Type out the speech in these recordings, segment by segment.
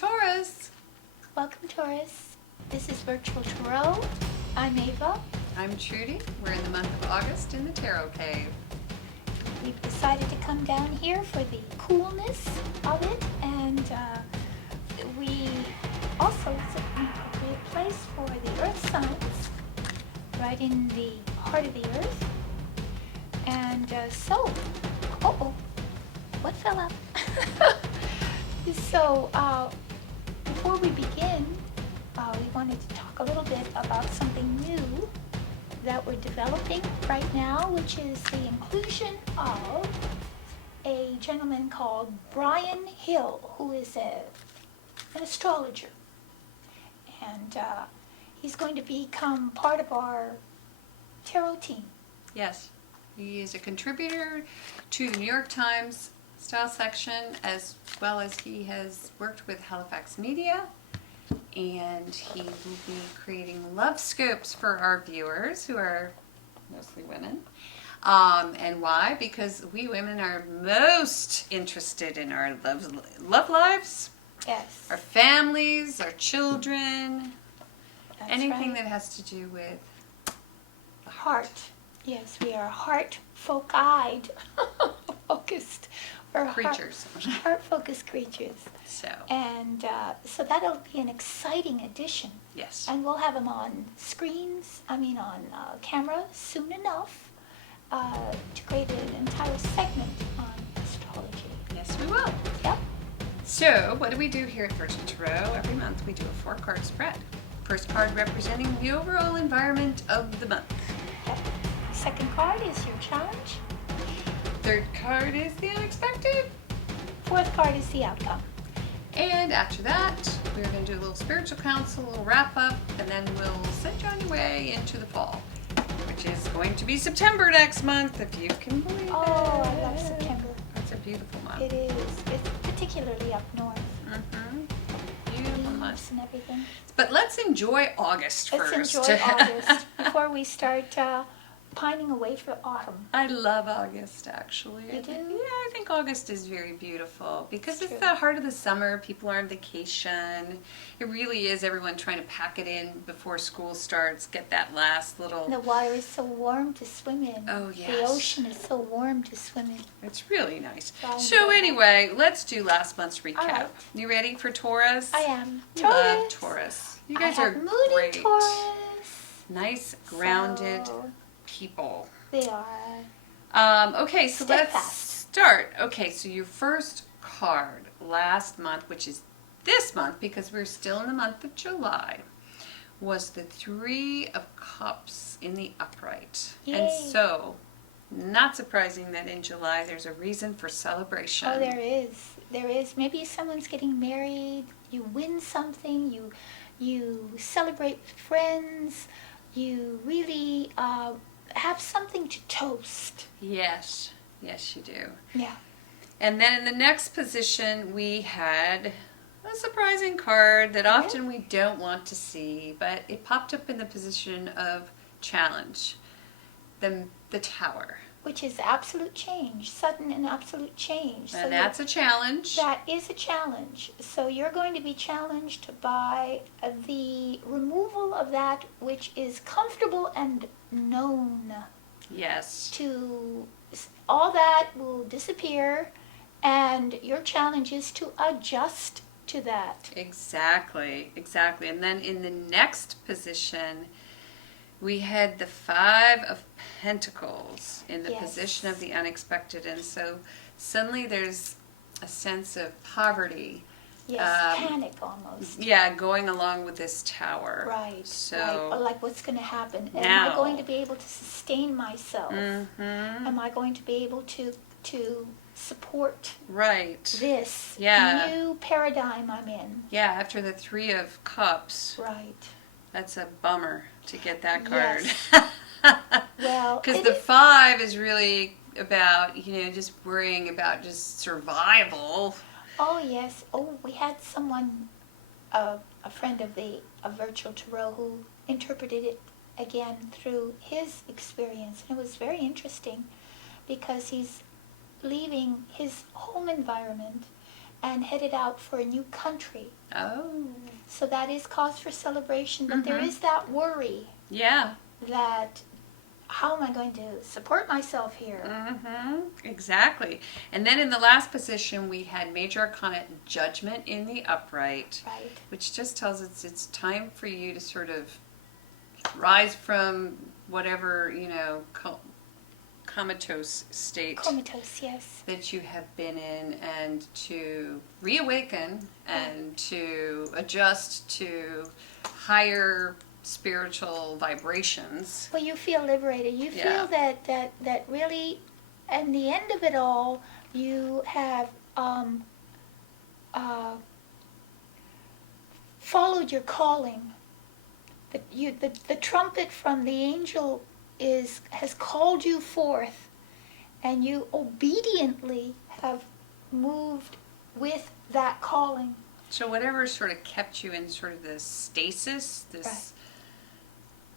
Taurus. Welcome, Taurus. This is Virtual Tarot. I'm Ava. I'm Trudy. We're in the month of August in the Tarot Cave. We've decided to come down here for the coolness of it, and we also, it's an appropriate place for the earth signs, right in the heart of the earth. And what fell out? So, before we begin, we wanted to talk a little bit about something new that we're developing right now, which is the inclusion of a gentleman called Brian Hill, who is an astrologer. And he's going to become part of our tarot team. Yes, he is a contributor to the New York Times style section, as well as he has worked with Halifax Media, and he will be creating love scopes for our viewers, who are mostly women. And why? Because we women are most interested in our love lives, Yes. our families, our children, That's anything right. that has to do with the Heart. Yes, we are heart-focused. Focused. We're creatures. Heart-focused creatures. So, And so that'll be an exciting addition. yes. And we'll have them on on camera soon enough to create an entire segment on astrology. Yes, we will. Yep. So, what do we do here at Virtual Tarot? Every month we do a 4-card spread. First card representing the overall environment of the month. Yep. Second card is your challenge. Third card is the unexpected. Fourth card is the outcome. And after that, we're going to do a little spiritual council, a little wrap up, and then we'll send you on your way into the fall, which is going to be September next month, if you can believe it. Oh, I love September. It's a beautiful month. It is. It's particularly up north. Beautiful month. Leaves and everything. But let's enjoy August Let's first. enjoy August before we start pining away for autumn. I love August, actually. You do? Yeah, I think August is very beautiful because it's true. the heart of the summer. People are on vacation. It really is everyone trying to pack it in before school starts, get that last little... The water is so warm to swim in. Oh, The yes. ocean is so warm to swim in. It's really nice. Sounds So good. anyway, let's do last month's recap. All right. You ready for Taurus? I am. We Taurus. love Taurus. You guys I are have moody great. Taurus. Nice, grounded So, people. they are. Okay, so let's Steadfast. start. Okay, so your first card last month, which is this month because we're still in the month of July, was the 3 of Cups in the upright. Yay. And so, not surprising that in July there's a reason for celebration. Oh, there is. There is. Maybe someone's getting married. You win something. You celebrate with friends. You really have something to toast. Yes, yes you do. Yeah. And then in the next position we had a surprising card that often we don't want to see, but it popped up in the position of challenge. The Tower. Which is absolute change, sudden and absolute change. And that's a challenge. That is a challenge. So you're going to be challenged by the removal of that which is comfortable and known. Yes. All that will disappear, and your challenge is to adjust to that. Exactly, exactly. And then in the next position, we had the 5 of Pentacles in the Yes. position of the unexpected. And so suddenly there's a sense of poverty. Yes, panic almost. Yeah, going along with this tower. Right. So, right. Like what's going to happen? Am now- I going to be able to sustain myself? Mm-hmm. Am I going to be able to support Right. this Yeah. new paradigm I'm in? Yeah, after the 3 of Cups, Right. that's a bummer to get that card. Yes. Well, Because it the is- 5 is really about, just worrying about just survival. Oh yes. Oh, we had someone, a friend of Virtual Tarot, who interpreted it again through his experience, and it was very interesting because he's leaving his home environment and headed out for a new country. Oh. So that is cause for celebration, but there Mhm. is that worry Yeah. that how am I going to support myself here? Exactly. And then in the last position, we had Major Arcana Judgment in the upright, Right. which just tells us it's time for you to sort of rise from whatever, comatose state Comatose, yes. that you have been in, and to reawaken and to adjust to higher spiritual vibrations. Well, you feel liberated. You feel that really, in the end of it all, you have followed your calling. The trumpet from the angel has called you forth, and you obediently have moved with that calling. So whatever sort of kept you in sort of this stasis, this Right.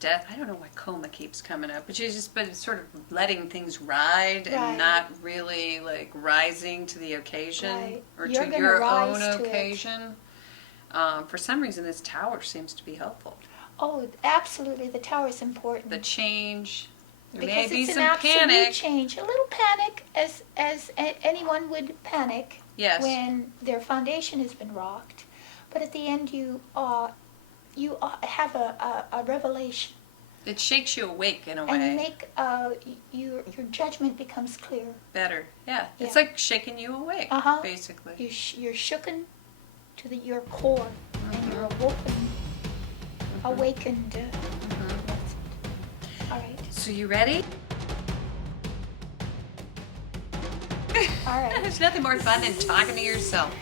death, I don't know why coma keeps coming up, but you just been sort of letting things ride and Right. not really like rising to the occasion Right. or You're to gonna your rise own to it. occasion. For some reason, this tower seems to be helpful. Oh, absolutely, the tower is important. The change, there Because may be it's some an absolute panic. change, a little panic, as anyone would panic Yes. when their foundation has been rocked. But at the end, you have a revelation, It shakes you awake in a and you way. make your judgment becomes clear. Better, yeah. It's Yeah. like shaking you awake, Uh-huh. basically. You're shooken to your core, and you're awakened. That's it. All right. So you ready? All right. There's nothing more fun than talking to yourself.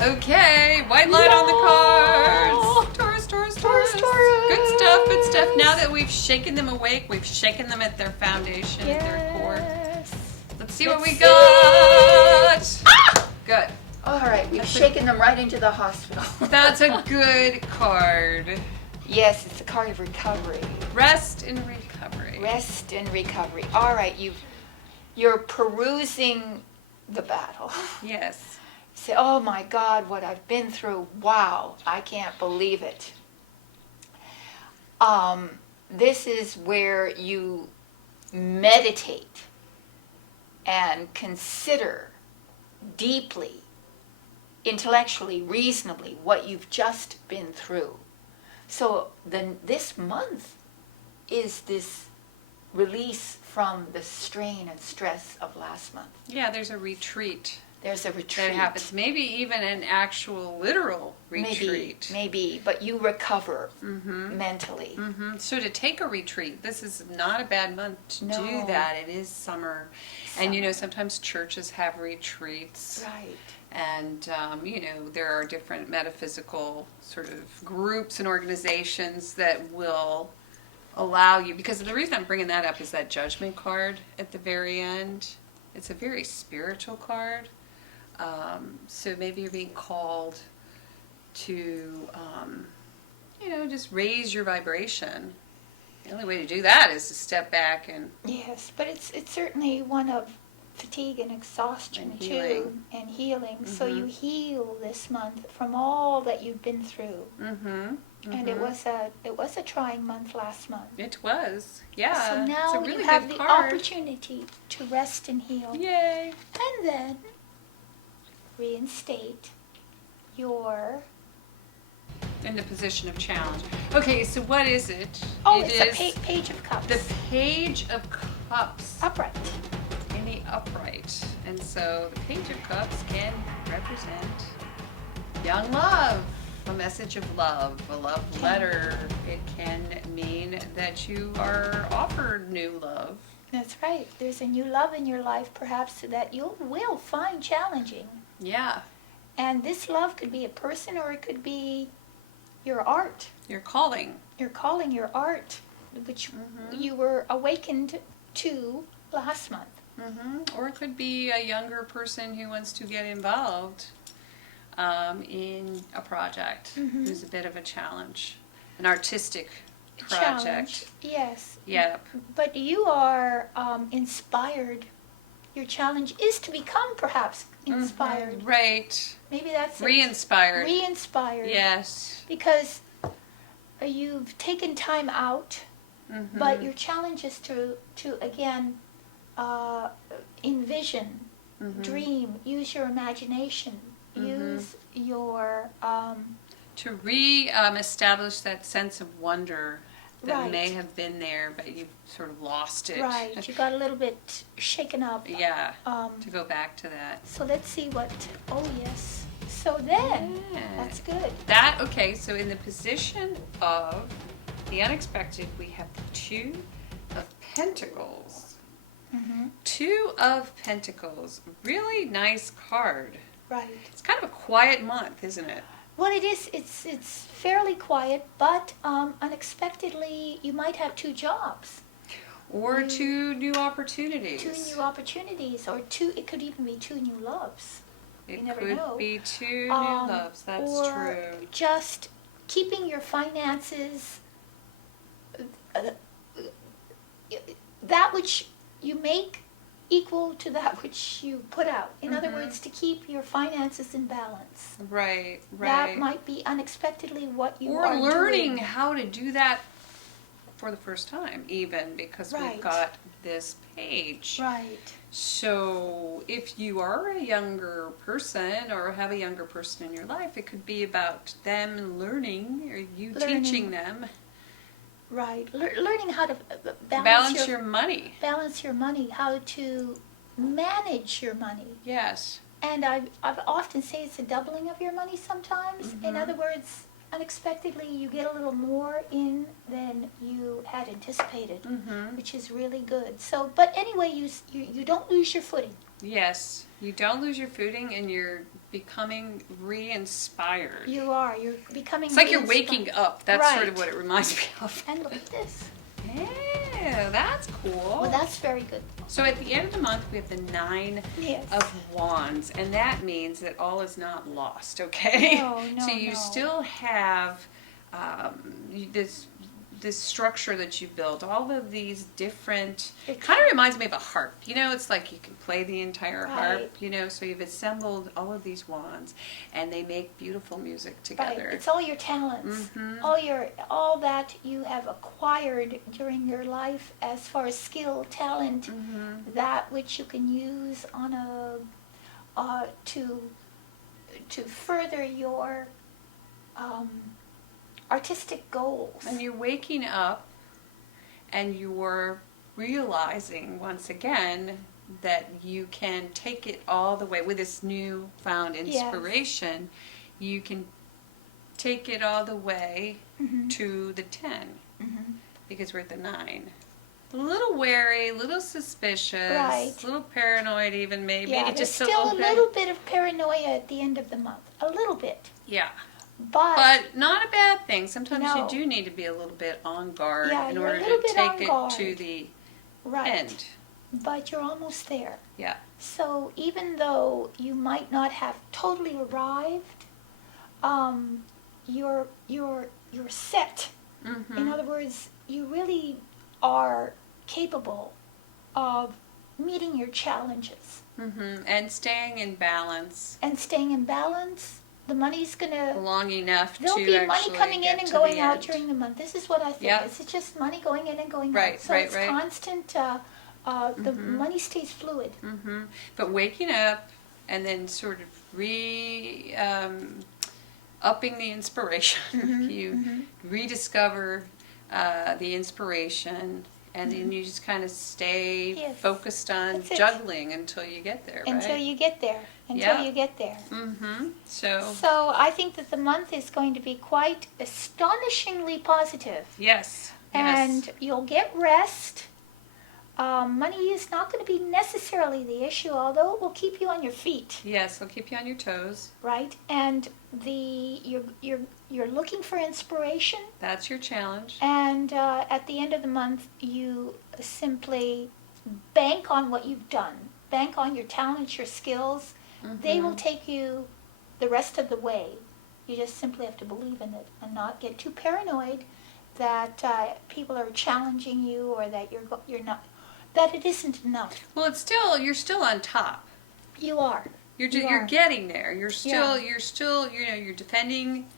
Okay, white light on the cards. Taurus, Taurus, Taurus. Taurus. Good stuff, good stuff. Now that we've shaken them awake, we've shaken them at their foundation, at their core. Yes. Let's see what Let's we see. got. Good. All right, we've That's a- shaken them right into the hospital. That's a good card. Yes, it's a card of recovery. Rest and recovery. Rest and recovery. All right, you're perusing the battle. Yes. Say, oh my God, what I've been through. Wow, I can't believe it. This is where you meditate and consider deeply, intellectually, reasonably what you've just been through. So then this month is this release from the strain and stress of last month. Yeah, there's a retreat There's a retreat. that happens. Maybe even an actual literal retreat. Maybe, but you recover mentally. So to take a retreat, this is not a bad month to do No. that. It is summer. And sometimes churches have retreats. Right. And, there are different metaphysical sort of groups and organizations that will allow you, because the reason I'm bringing that up is that judgment card at the very end. It's a very spiritual card. So maybe you're being called to, just raise your vibration. The only way to do that is to step back and Yes, but it's certainly one of fatigue and exhaustion And too, healing. and healing. So you heal this month from all that you've been through. And it was a trying month last month. It was, yeah. So now it's a really you have good the card. opportunity to rest and heal, Yay! and then reinstate your. In the position of challenge. Okay, so what is it? Oh, It it's is a Page of Cups. the Page of Cups Upright. in the upright. And so the Page of Cups can represent young love, a message of love, a love letter. It can mean that you are offered new love. That's right. There's a new love in your life, perhaps, that you will find challenging. Yeah, And this love could be a person, or it could be your art. you're calling. Your calling, your art, which you were awakened to last month. Or it could be a younger person who wants to get involved in a project. Who's a bit of a challenge, an artistic project. Challenge, yes. Yep. But you are inspired your challenge is to become perhaps inspired. Right. Maybe that's it. Re-inspired. Re-inspired. Yes. Because you've taken time out, but your challenge is to again envision, dream, use your imagination, use your to re-establish that sense of wonder that Right. may have been there, but you've sort of lost it. right. You got a little bit shaken up. Yeah. Um, To go back to that. so let's see what. Oh yes. So then, Yeah. that's good. Okay, so in the position of the unexpected, we have the Two of Pentacles. Mm-hmm. Two of Pentacles. Really nice card. Right. It's kind of a quiet month, isn't it? Well, it is. It's fairly quiet, but unexpectedly, you might have two jobs, Or two new opportunities. two new opportunities, or two. It could even be two new loves. It you never could know. be two new Um, loves. That's or true. just keeping your finances, that which you make, equal to that which you put out. In other words, to keep your finances in balance. Right, right. That might be unexpectedly what you or are learning doing. how to do that for the first time, even because Right. we've got this page. Right. So if you are a younger person or have a younger person in your life, it could be about them learning or you Learning. teaching them. Right. Learning how to Balance your money. balance your money, how to manage your money. Yes. And I've often say it's a doubling of your money sometimes. In other words, unexpectedly you get a little more in than you had anticipated, which is really good. So, but anyway, you don't lose your footing. Yes. You don't lose your footing and you're becoming re-inspired. You're becoming. It's like you're re-inspired. waking up. That's sort of Right. what it reminds me of. And look at this. Yeah, that's cool. Well, that's very good. So at the end of the month, we have the Nine Yes. of Wands, and that means that all is not lost, okay? No, So you no. still have this structure that you built, all of these different, It kind of reminds me of a harp. You know, it's like you can play the entire Right. harp, you know, so you've assembled all of these wands, and they make beautiful music together. Right. It's all your talents, all that you have acquired during your life as far as skill, talent, that which you can use on to further your artistic goals. And you're waking up and you're realizing once again that you can take it all the way with this new found inspiration. You can take it all the way to the 10 because we're at the 9. A little wary, a little suspicious, Right. a little paranoid even maybe. Yeah, there's just still a bit. little bit of paranoia at the end of the month. A little bit. Yeah. But not a bad thing. Sometimes No. you do need to be a little bit on guard Yeah, in you're a order little to bit take on it guard. to the right. end. But you're almost there. Yeah. So even though you might not have totally arrived, you're set. In other words, you really are capable of meeting your challenges And staying in balance and staying in balance. The money's gonna. long enough There'll to be actually money coming in get and to going the out end. during the month. This is what I think. Yep. It's just money going in and going Right, out. So right, it's right. constant. The money stays fluid. But waking up and then sort of upping the inspiration. You rediscover the inspiration, and then you just kind of stay Yes. focused on That's it. juggling until you get there, right? Until you get there. Yeah. You get there. So, So I think that the month is going to be quite astonishingly positive. yes. And you'll get rest. Money is not going to be necessarily the issue, although it will keep you on your feet, Yes, it'll keep you on your toes. right? And you're looking for inspiration, That's your challenge. and at the end of the month, you simply bank on what you've done, bank on your talents, your skills. They will take you the rest of the way. You just simply have to believe in it and not get too paranoid that people are challenging you or that you're not that it isn't enough. Well, you're still on top. You are. You're You you're are. getting there. You're still Yeah. you're defending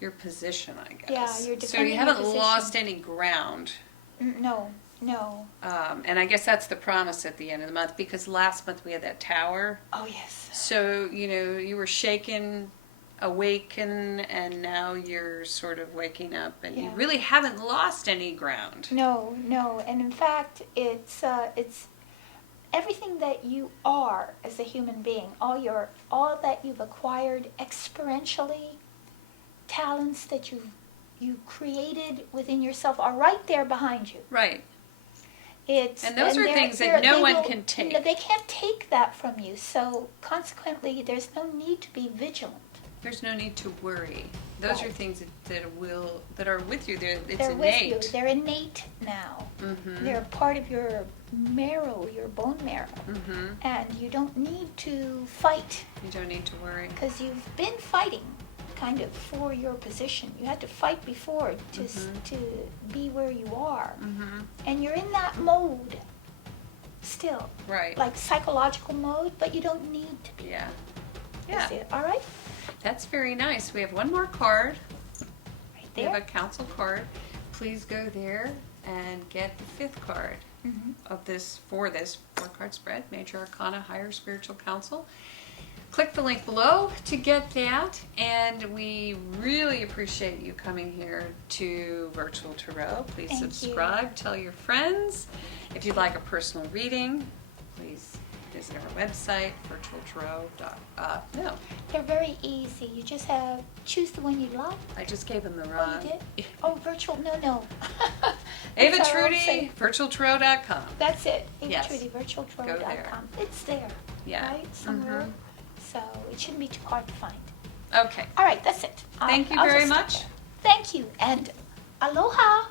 your position, I guess. Yeah, you're so defending you your haven't position. lost any ground. No, no. And I guess that's the promise at the end of the month, because last month we had that tower. Oh, yes. So, you were shaken, awaken, and now you're sort of waking up, and you Yeah. really haven't lost any ground. No, no. And in fact, it's everything that you are as a human being, all that you've acquired experientially, talents that you created within yourself are right there behind you. Right. And those are things that no one can take. No, they can't take that from you. So consequently, there's no need to be vigilant. There's no need to worry. Those are Right. things that are with you. It's They're innate. with you. They're innate now. Mm-hmm. They're part of your marrow, your bone marrow. Mm-hmm. And you don't need to fight, You don't need to worry. because you've been fighting kind of for your position. You had to fight before to be where you are. Mm-hmm. And you're in that mode still, Right. like psychological mode, but you don't need to be. Yeah. That's Yeah. it. All right? That's very nice. We have one more card. Right We there. have a council card. Please go there and get the 5th card Mhm. of this 4-card spread, Major Arcana Higher Spiritual Council. Click the link below to get that, and we really appreciate you coming here to Virtual Tarot. Please Thank you. subscribe, tell your friends. If you'd like a personal reading, please visit our website, virtualtarot.no. They're very easy. You just have choose the one you like. I just gave them the Oh, wrong. you did? Oh, virtual. No. Ava That's our own Trudy, site. virtualtarot.com. That's it. Yes. AvaTrudyVirtualTarot.com. It's there, Yeah. right? Somewhere. Mhm. So it shouldn't be too hard to find. Okay. All right, that's it. Thank you I'll very just stop much. there. Thank you, and aloha.